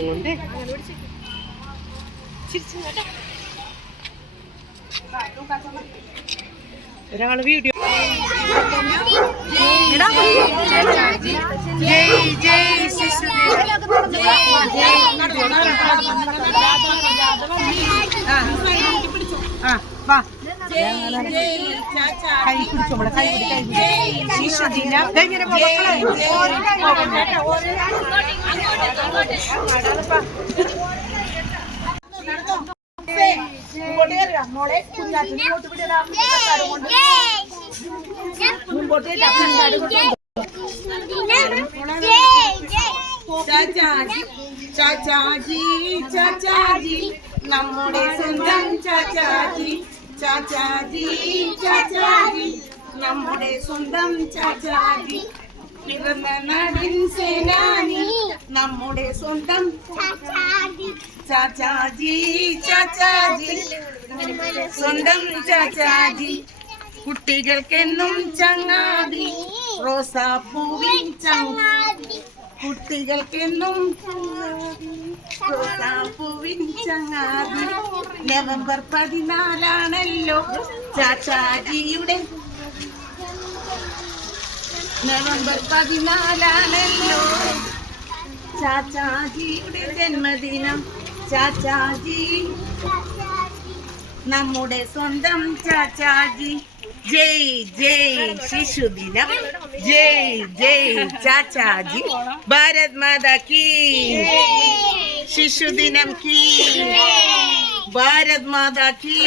കൊണ്ട് ഒരാള് വീഡിയോ ജയ് ജയ് വാ കൈ പിടിച്ചോളെ കൈ ശിശുദിനം മോളെ കുഞ്ഞാറ്റിന് ഇങ്ങോട്ട് വിടാം മുമ്പോട്ട് ചാച്ചാജി ചാച്ചാജി ചാച്ചാജി നമ്മുടെ സ്വന്തം ചാച്ചാജി ചാച്ചാജി ചാച്ചാജി നമ്മുടെ സ്വന്തം ചാച്ചാജി പിറന്ന നാടിൻ സേനാനി നമ്മുടെ സ്വന്തം ചാച്ചാജി ചാച്ചാജി സ്വന്തം ചാച്ചാജി കുട്ടികൾക്കെന്നും ചങ്ങാതി റോസാപ്പൂവിൻ ചങ്ങാതി കുട്ടികൾക്കെന്നും റോസാപ്പൂവിൻ ചങ്ങാതി നവംബർ 14 ചാച്ചാജിയുടെ നവംബർ 14 ചാച്ചാജിയുടെ ജന്മദിനം ചാച്ചാജി നമ്മുടെ സ്വന്തം ചാച്ചാജി ജയ് ജയ് ശിശുദിനം ജയ് ജയ് ചാച്ചാജി ഭാരത് മാതാ കീ ശിശുദിനം കീ ഭാരത് മാതാ കീ